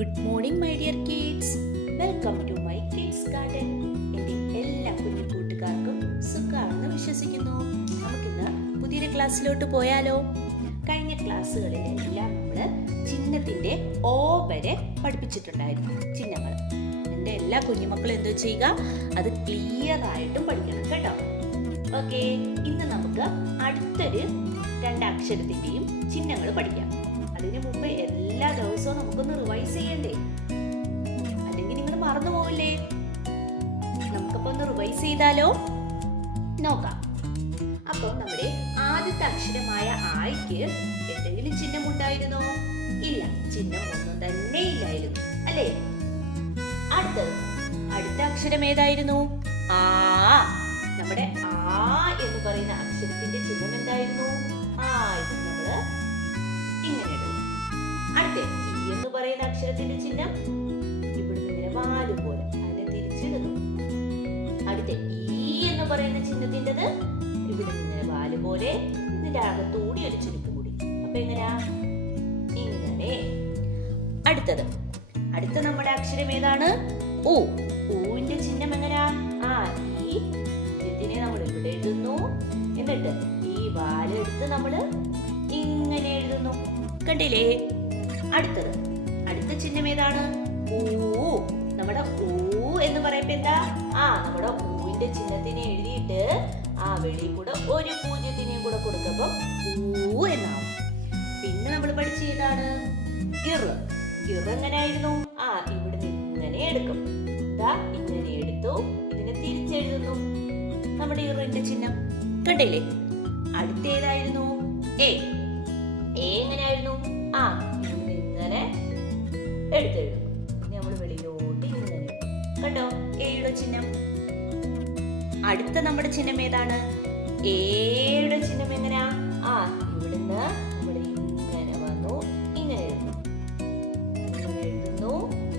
Good morning my dear kids. Welcome to my kids garden. എൻ്റെ എല്ലാ കുഞ്ഞു കൂട്ടുകാർക്കും സുഖമാണെന്ന് വിശ്വസിക്കുന്നു. നമുക്കിന്ന് പുതിയൊരു ക്ലാസ്സിലോട്ട് പോയാലോ? കഴിഞ്ഞ ക്ലാസ്സുകളിലെല്ലാം നമ്മൾ ചിഹ്നത്തിൻ്റെ ഓ വരെ പഠിപ്പിച്ചിട്ടുണ്ടായിരുന്നു. ചിഹ്നങ്ങൾ എൻ്റെ എല്ലാ കുഞ്ഞുമക്കളും എന്തോ ചെയ്യുക, അത് ക്ലിയർ ആയിട്ടും പഠിക്കണം കേട്ടോ. ഓക്കെ, ഇന്ന് നമുക്ക് അടുത്തൊരു രണ്ടക്ഷരത്തിൻ്റെയും ചിഹ്നങ്ങൾ പഠിക്കാം. അതിനു മുമ്പ് എല്ലാ ദിവസവും നമുക്കൊന്ന് റിവൈസ് ചെയ്യണ്ടേ, അല്ലെങ്കിൽ നിങ്ങൾ മറന്നു പോവില്ലേ? നമുക്കപ്പോ ഒന്ന് റിവൈസ് ചെയ്താലോ? നോക്കാം. അപ്പം നമ്മുടെ ആദ്യത്തെ അക്ഷരമായ ആയിക്ക് എന്തെങ്കിലും ചിഹ്നം ഉണ്ടായിരുന്നോ? ഇല്ല, ചിഹ്നം ഒന്നും തന്നെ ഇല്ലായിരുന്നു അല്ലേ? അടുത്ത അക്ഷരം ഏതായിരുന്നു? ആ. നമ്മുടെ ആ എന്ന് പറയുന്ന അക്ഷരത്തിന്റെ ചിഹ്നം എന്തായിരുന്നു? ആ, ഇത് നമ്മള് ഇങ്ങനെ ഇടും. അടുത്ത ഈ എന്ന് പറയുന്ന അക്ഷരത്തിന്റെ ചിഹ്നം ഇവിടുന്ന് ഇങ്ങനെ വാല് പോലെ അതിനെ തിരിച്ചിടുന്നു. അടുത്ത ഈ എന്ന് പറയുന്ന ചിഹ്നത്തിൻ്റെത് ഇവിടുന്ന് ഇങ്ങനെ വാല് പോലെ, ഇതിന്റെ അകത്തൂടി ഒരു ചുരുക്കം കൂടി. അപ്പൊ എങ്ങനെയാ? ഇങ്ങനെ. അടുത്ത നമ്മുടെ അക്ഷരം ഏതാണ്? ഊ. ഊവിന്റെ ചിഹ്നം എങ്ങനെയാ? ആ, ഈ ചിഹ്നത്തിനെ നമ്മൾ ഇവിടെ എഴുതുന്നു, എന്നിട്ട് ഈ വാലെടുത്ത് നമ്മള് ഇങ്ങനെ എഴുതുന്നു. കണ്ടില്ലേ? അടുത്ത ചിഹ്നം ഏതാണ്? ഊ. നമ്മുടെ ഊ എന്ന് പറയുമ്പോ എന്താ? ആ, നമ്മുടെ ഊവിന്റെ ചിഹ്നത്തിനെ എഴുതിയിട്ട് ആ വെളിയിൽ കൂടെ ഒരു പൂജ്യത്തിനെയും കൂടെ കൊടുക്കുമ്പോ ഊ എന്നാവും. പിന്നെ നമ്മൾ പഠിച്ച ഏതാണ്? ഗിറ്. ഗിറ് എങ്ങനെയായിരുന്നു? ആ, ഇവിടുന്ന് ഇങ്ങനെ എടുക്കും. ഇതാ ഇങ്ങനെ എടുത്തു, ഇതിനെ തിരിച്ചെഴുതുന്നു. നമ്മുടെ ഇറിന്റെ ചിഹ്നം കണ്ടില്ലേ? അടുത്ത ഏതായിരുന്നു? എ. എങ്ങനെയായിരുന്നു? ആ, ഇങ്ങനെ എടുത്തെഴുതും. നമ്മൾ വെളിയിലോട്ട് ഇങ്ങനെ കണ്ടോ എയുടെ ചിഹ്നം. അടുത്ത നമ്മുടെ ചിഹ്നം ഏതാണ്? എയുടെ ചിഹ്നം എങ്ങനെയാ? ആ, ഇവിടുന്ന് നമ്മൾ ഇങ്ങനെ വന്നു, ഇങ്ങനെ എഴുതുന്നു.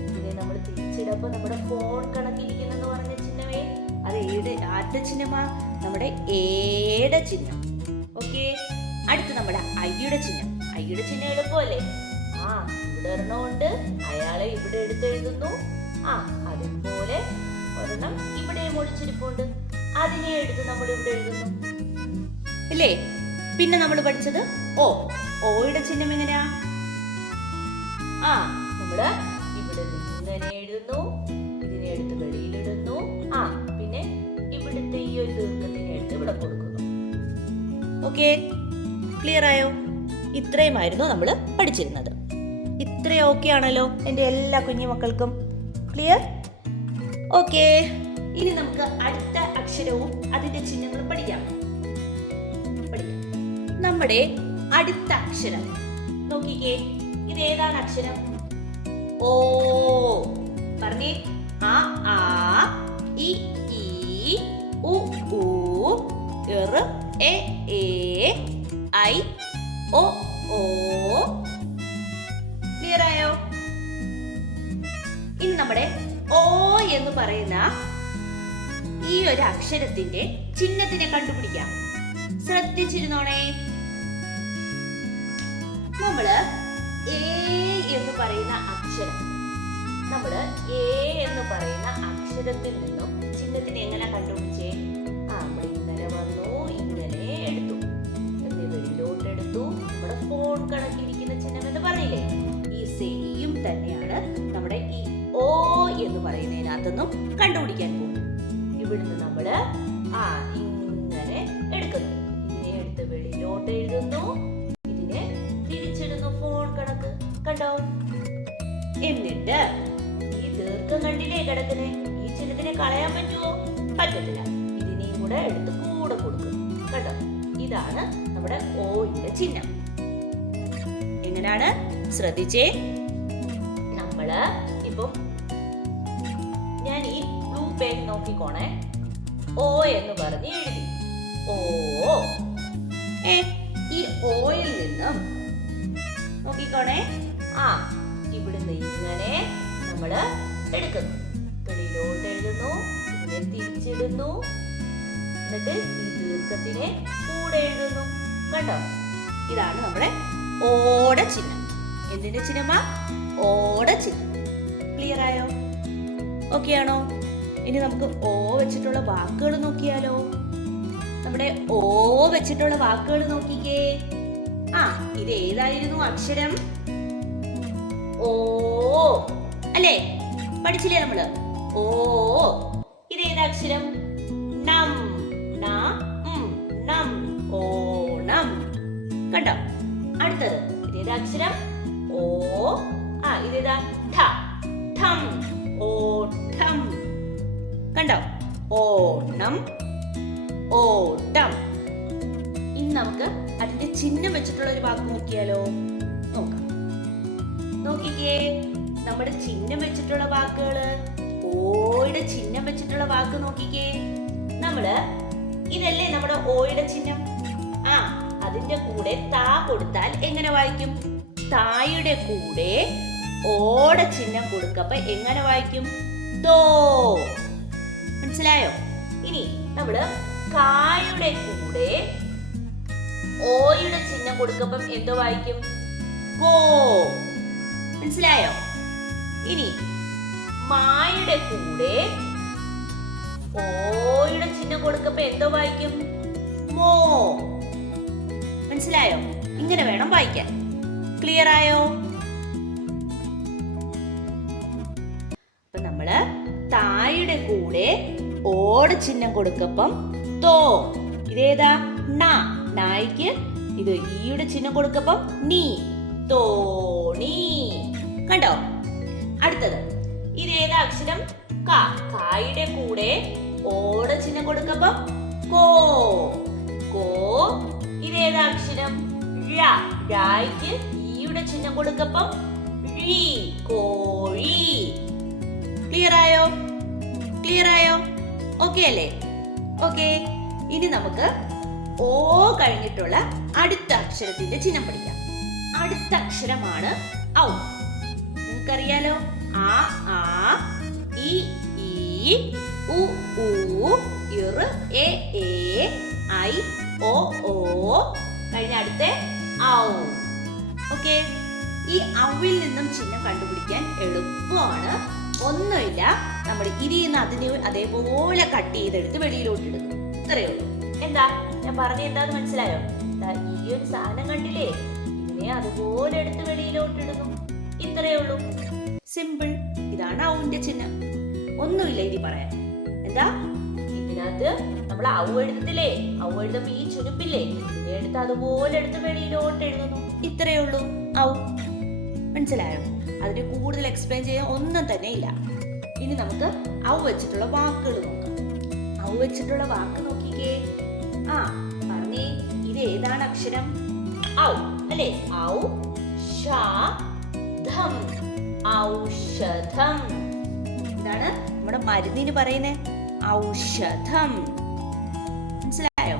ഇതിനെ നമ്മൾ തിരിച്ചിടപ്പോ നമ്മുടെ ഫോൺ കണക്കിരിക്കുന്നെന്ന് പറഞ്ഞ ചിഹ്നമേ, അത് ആരുടെ ചിഹ്നമാ? നമ്മുടെ എയുടെ ചിഹ്നം. ഓക്കെ, അടുത്ത നമ്മുടെ അയ്യുടെ ചിഹ്നം. അയ്യുടെ ചിഹ്നം എളുപ്പമല്ലേ? ആ, ഇവിടെ ഒരെണ്ണമുണ്ട്, അയാളെ ഇവിടെ എടുത്തെഴുതുന്നു. ആ, അതുപോലെ ഒരെണ്ണം ഇവിടെ ഒളിച്ചിരിപ്പുണ്ട്, അതിനെ എടുത്ത് നമ്മൾ ഇവിടെ എഴുതുന്നു അല്ലേ? പിന്നെ നമ്മൾ പഠിച്ചത് ഓ. ഓയുടെ ചിഹ്നം എങ്ങനെയാ? ആ, നമ്മള് ഇവിടെ ഇങ്ങനെ എഴുതുന്നു, ഇതിനെ എടുത്ത് വെളിയിലിടുന്നു. ആ, പിന്നെ ഇവിടുത്തെ ഈ ഒരു ദീർഘത്തിനെ എടുത്ത് ഇവിടെ കൊടുക്കുന്നു. ഓക്കെ, ക്ലിയർ ആയോ? ഇത്രയുമായിരുന്നു നമ്മൾ പഠിച്ചിരുന്നത്. ഇത്രയും ഓക്കെ ആണല്ലോ എൻ്റെ എല്ലാ കുഞ്ഞു മക്കൾക്കും? ക്ലിയർ? ഓക്കെ, ഇനി നമുക്ക് അടുത്ത അക്ഷരവും അതിന്റെ ചിഹ്നങ്ങളും പഠിക്കാം. നമ്മുടെ അടുത്ത അക്ഷരം നോക്കിക്കേ, ഇത് ഏതാണ് അക്ഷരം? ഓ. പറഞ്ഞേ. ആ, ഇ, ഈ, ഉ, ഊ, ഇർ, എ, ഐ, ഓ, ഓ. ക്ലിയർ ആയോ? ഇനി നമ്മുടെ ഓ എന്ന് പറയുന്ന ഈ ഒരു അക്ഷരത്തിന്റെ ചിഹ്നത്തിനെ കണ്ടുപിടിക്കാം. ശ്രദ്ധിച്ചിരുന്നോണേ. നമ്മള് എ എന്ന് പറയുന്ന അക്ഷരം, അക്ഷരത്തിൽ നിന്നും ചിഹ്നത്തിനെ എങ്ങനെ കണ്ടുപിടിച്ചേ? നമ്മൾ ഇങ്ങനെ വന്നു, ഇങ്ങനെ എടുത്തു, വെളിയിലോട്ട് എടുത്തു, നമ്മുടെ ഫോൺ കണക്കിരിക്കുന്ന ചിഹ്നം എന്ന് പറയില്ലേ? ഈ സെയിം തന്നെയാണ് നമ്മുടെ ഈ ഓ എന്ന് പറയുന്നതിനകത്തൊന്നും കണ്ടുപിടിക്കാൻ പോകും. ഇവിടുന്ന് നമ്മള് ഇങ്ങനെ എടുക്കുന്നു, ഇതിനെ എടുത്ത് വെളിയിലോട്ട് എഴുതുന്നു, ഇതിനെ തിരിച്ചിടുന്നു, ഫോൺ കണക്ക്. കണ്ടോ? എന്നിട്ട് ഈ ദീർഘം കണ്ടില്ലേ കിടക്കുന്നേ? ഈ ചിഹ്നത്തിനെ കളയാൻ പറ്റുമോ? പറ്റത്തില്ല. ഇതിനെയും കൂടെ എടുത്ത് കൂടെ കൊടുക്കുന്നു. കണ്ടോ? ഇതാണ് നമ്മുടെ ഓയുടെ ചിഹ്നം. എങ്ങനെയാണ്? ശ്രദ്ധിച്ചേ. നമ്മള് ഇപ്പം ഞാൻ ഈ ബ്ലൂ പെൻ നോക്കിക്കോണേ. ഓ എന്ന് പറഞ്ഞ് എഴുതി. ഓ. ഈ ഓയിൽ നിന്നും നോക്കിക്കോണേ. ഇവിടുന്ന് ഇങ്ങനെ നമ്മള് എടുക്കുന്നു, വെളിയിലോട്ട് എഴുതുന്നു, ഇതിനെ തിരിച്ചിടുന്നു, എന്നിട്ട് ഈ ദീർഘത്തിനെ കൂടെ എഴുതുന്നു. കണ്ടോ? ഇതാണ് നമ്മുടെ ഓടെ ചിഹ്നം. എന്തിന്റെ ചിഹ്നമാ? ഓടെ ചിഹ്നം. ക്ലിയർ ആയോ? ഓക്കെ ആണോ? ഇനി നമുക്ക് ഓ വെച്ചിട്ടുള്ള വാക്കുകൾ നോക്കിയാലോ? നമ്മുടെ ഓ വെച്ചിട്ടുള്ള വാക്കുകൾ നോക്കിക്കേ. ഇത് ഏതായിരുന്നു അക്ഷരം? ഓ അല്ലേ? പഠിച്ചില്ലേ നമ്മള്? ഓ. ഇതേതാ അക്ഷരം? നം. നം. ഓണം. കണ്ടോ? അടുത്തത് ഇതേതാ അക്ഷരം? ഓ. ഇതേതാ? ഠ. ഠം. ഓട്ടം. കണ്ടോ? ഓണം, ഓട്ടം. ഇനി നമുക്ക് അതിന്റെ ചിഹ്നം വെച്ചിട്ടുള്ള ഒരു വാക്ക് നോക്കിയാലോ? നോക്കാം. നോക്കിക്കേ, നമ്മുടെ ചിഹ്നം വെച്ചിട്ടുള്ള വാക്കുകള്. ഓയുടെ ചിഹ്നം വെച്ചിട്ടുള്ള വാക്ക് നോക്കിക്കേ. നമ്മള് ഇതല്ലേ നമ്മുടെ ഓയുടെ ചിഹ്നം? അതിന്റെ കൂടെ താ കൊടുത്താൽ എങ്ങനെ വായിക്കും? തായുടെ കൂടെ ഓടെ ചിഹ്നം കൊടുക്കപ്പോ എങ്ങനെ വായിക്കും? ദോ. മനസ്സിലായോ? ഇനി നമ്മള് കായുടെ കൂടെ ഓയുടെ ചിഹ്നം കൊടുക്കുമ്പം എന്തോ വായിക്കും? ഗോ. മനസ്സിലായോ? ഇനി മായുടെ കൂടെ ഓയുടെ ചിഹ്നം കൊടുക്കുമ്പോ എന്തോ വായിക്കും? മോ. മനസ്സിലായോ? ഇങ്ങനെ വേണം വായിക്കാൻ. ക്ലിയർ ആയോ? അപ്പൊ നമ്മള് തായുടെ കൂടെ ഓടെ ചിഹ്നം കൊടുക്കപ്പം തോ. ഇതേതാ? ന. നായിക്ക് ഇത് ഈയുടെ ചിഹ്നം കൊടുക്കപ്പം നീ. തോണി. കണ്ടോ? അടുത്തത് ഇതേതാ അക്ഷരം? ക. കായുടെ കൂടെ ഓടെ ചിഹ്നം കൊടുക്കപ്പം കോ. കോ. ഇതേതാ അക്ഷരം? ഴ. രായ്ക്ക് ഈയുടെ ചിഹ്നം കൊടുക്കപ്പം ഴീ. കോഴി. ക്ലിയർ ആയോ? ക്ലിയർ ആയോ? ഓക്കെ അല്ലേ? ഓക്കെ. ഇനി നമുക്ക് ഓ കഴിഞ്ഞിട്ടുള്ള അടുത്ത അക്ഷരത്തിന്റെ ചിഹ്നം പഠിക്കാം. അടുത്ത അക്ഷരമാണ് ഔ. നിങ്ങൾക്കറിയാലോ? ആ, ഇ, ഈ, ഉ, ഊ, ഇർ, എ, ഐ, ഓ, കഴിഞ്ഞ അടുത്ത ഔ. ഓക്കെ. ഈ ഔവിൽ നിന്നും ചിഹ്നം കണ്ടുപിടിക്കാൻ എളുപ്പമാണ്. ഒന്നുമില്ല, നമ്മൾ ഇതിന്ന് അതിനെ അതേപോലെ കട്ട് ചെയ്തെടുത്ത് വെളിയിലോട്ട് ഇടുന്നു. ഇത്രയേ ഉള്ളൂ. എന്താ ഞാൻ പറഞ്ഞ എന്താന്ന് മനസ്സിലായോ? ഈ ഒരു സാധനം കണ്ടില്ലേ? ഇതിനെ അതുപോലെ എടുത്ത് വെളിയിലോട്ട് ഇടുന്നു. ഇത്രയേ ഉള്ളൂ. സിമ്പിൾ. ഇതാണ് ഔവിന്റെ ചിഹ്നം. ഒന്നുമില്ല ഇനി പറയാൻ. എന്താ ഇതിനകത്ത് നമ്മൾ ഔ എഴുതത്തില്ലേ? ഔ എഴുതുമ്പോ ഈ ചുരുപ്പില്ലേ? ഇതിനെ എടുത്ത് അതുപോലെ എടുത്ത് വെളിയിലോട്ട് എഴുതുന്നു. ഇത്രയേ ഉള്ളൂ ഔ. മനസ്സിലായോ? അതിന് കൂടുതൽ എക്സ്പ്ലെയിൻ ചെയ്യാൻ ഒന്നും തന്നെ ഇല്ല. ഇനി നമുക്ക് ഔ വെച്ചിട്ടുള്ള വാക്കുകൾ നോക്കാം. ഔ വെച്ചിട്ടുള്ള വാക്ക് നോക്കിക്കേ. പറഞ്ഞേ, ഇത് ഏതാണ് അക്ഷരം? ഔ അല്ലേ? ഔ ഷധം. ഔഷധം. ഇതാണ് നമ്മുടെ മരുന്നിന് പറയുന്നേ ഔഷധം. മനസ്സിലായോ?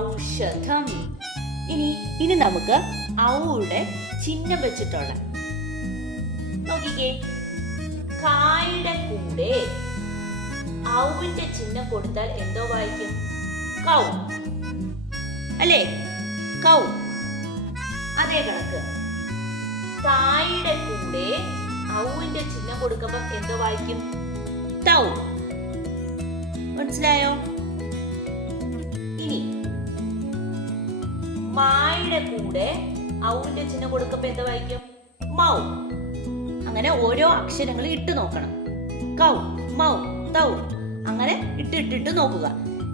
ഔഷധം. ഇനി നമുക്ക് ഔയുടെ ചിഹ്നം വെച്ചിട്ടുള്ള നോക്കിക്കേ. കായുടെ കൂടെ ഔവിന്റെ ചിഹ്നം കൊടുത്താൽ എന്തോ വായിക്കും? കൗ അല്ലേ? കൗ. അതേ കണക്ക് തായുടെ കൂടെ ഔവിന്റെ ചിഹ്നം കൊടുക്കുമ്പോ എന്തോ വായിക്കും? തൗ. മനസ്സിലായോ? ഇനി മായുടെ കൂടെ ഔവിന്റെ ചിഹ്നം കൊടുക്കുമ്പോ എന്തോ വായിക്കും? മൗ. അങ്ങനെ ഓരോ അക്ഷരങ്ങൾ ഇട്ട് നോക്കണം. കൗ, മൗ, തൗ. അങ്ങനെ ഇട്ടിട്ട് നോക്കുക.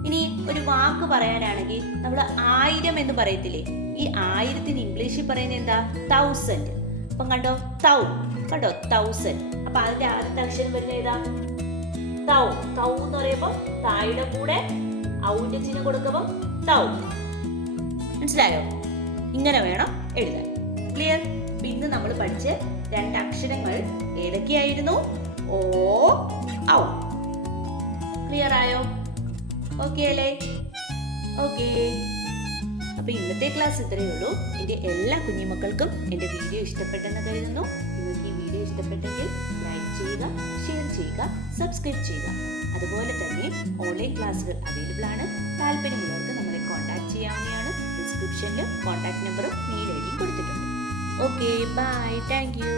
ഇനി ഒരു വാക്ക് പറയാനാണെങ്കിൽ നമ്മൾ 1000 എന്ന് പറയത്തില്ലേ? ഈ 1000ത്തിന് ഇംഗ്ലീഷിൽ പറയുന്നത് എന്താ? 1000. അപ്പം കണ്ടോ? തൗ. കണ്ടോ? 1000. അപ്പൊ അതിന്റെ ആദ്യത്തെ അക്ഷരം വരുന്ന ഏതാ? തൗ. തൗ എന്ന് പറയുമ്പോ തായുടെ കൂടെ ഔന്റെ ചിഹ്നം കൊടുക്കുമ്പോ തൗ. മനസ്സിലായോ? ഇങ്ങനെ വേണം എഴുതാൻ. ക്ലിയർ? പിന്നെ നമ്മൾ പഠിച്ച 2 അക്ഷരങ്ങൾ ഏതൊക്കെയായിരുന്നു? ഓ, ഔ. ക്ലിയർ ആയോ? ഓക്കെ അല്ലേ? ഓക്കെ. അപ്പൊ ഇന്നത്തെ ക്ലാസ് ഇത്രയേ ഉള്ളൂ. എന്റെ എല്ലാ കുഞ്ഞുമക്കൾക്കും എന്റെ വീഡിയോ ഇഷ്ടപ്പെട്ടെന്ന് കരുതുന്നു. നിങ്ങൾക്ക് ഈ വീഡിയോ ഇഷ്ടപ്പെട്ടെങ്കിൽ ലൈക്ക് ചെയ്യുക, ഷെയർ ചെയ്യുക, സബ്സ്ക്രൈബ് ചെയ്യുക. അതുപോലെ തന്നെ ഓൺലൈൻ ക്ലാസ്സുകൾ അവൈലബിൾ ആണ്. താല്പര്യമുള്ളവർക്ക് നമ്മളെ കോൺടാക്ട് ചെയ്യാവുന്നതാണ്. ഡിസ്ക്രിപ്ഷനിൽ കോൺടാക്ട് നമ്പറും മെയിൽ ഐഡിയും കൊടുത്തിട്ടുണ്ട്. Okay, bye. Thank U.